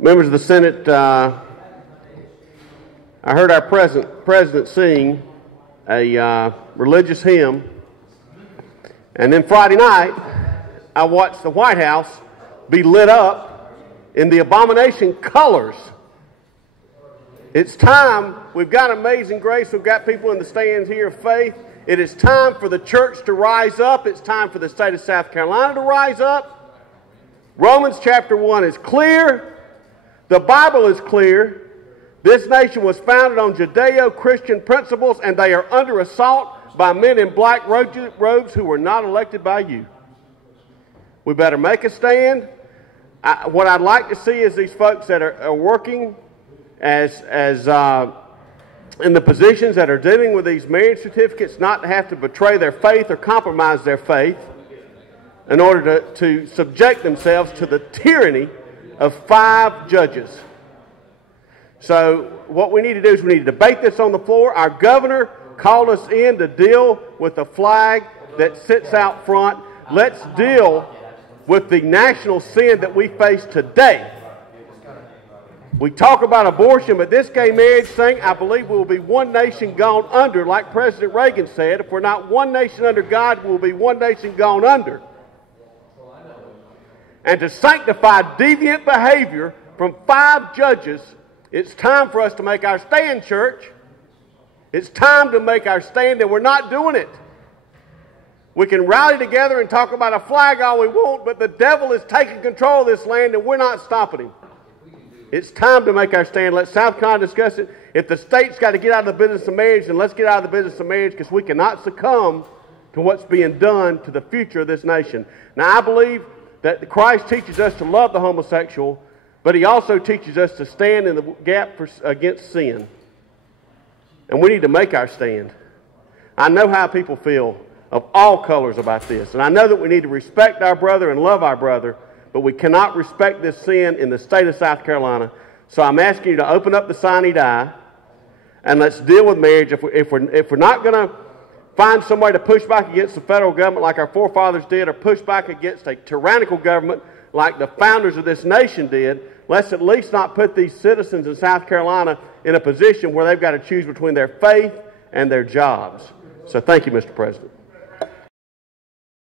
Members of the Senate, I heard our president sing a religious hymn, and then Friday night I watched the White House be lit up in the abomination colors. It's time. We've got Amazing Grace. We've got people in the stands here of faith. It is time for the church to rise up. It's time for the state of South Carolina to rise up. Romans chapter 1 is clear. The Bible is clear. This nation was founded on Judeo-Christian principles, and they are under assault by men in black robes who were not elected by you. We better make a stand. What I'd like to see is these folks that are working as in the positions that are dealing with these marriage certificates not to have to betray their faith or compromise their faith in order to subject themselves to the tyranny of 5 judges. So what we need to do is we need to debate this on the floor. Our governor called us in to deal with the flag that sits out front. Let's deal with the national sin that we face today. We talk about abortion, but this gay marriage thing, I believe we will be one nation gone under, like President Reagan said. If we're not one nation under God, we'll be one nation gone under. And to sanctify deviant behavior from 5 judges, it's time for us to make our stand, church. It's time to make our stand, and we're not doing it. We can rally together and talk about a flag all we want, but the devil is taking control of this land, and we're not stopping him. It's time to make our stand. Let South Carolina discuss it. If the state's got to get out of the business of marriage, then let's get out of the business of marriage, because we cannot succumb to what's being done to the future of this nation. Now, I believe that Christ teaches us to love the homosexual, but he also teaches us to stand in the gap against sin. And we need to make our stand. I know how people feel of all colors about this, and I know that we need to respect our brother and love our brother, but we cannot respect this sin in the state of South Carolina. So I'm asking you to open up the sine die, and let's deal with marriage. If we're not going to find some way to push back against the federal government like our forefathers did, or push back against a tyrannical government like the founders of this nation did, let's at least not put these citizens in South Carolina in a position where they've got to choose between their faith and their jobs. So thank you, Mr. President.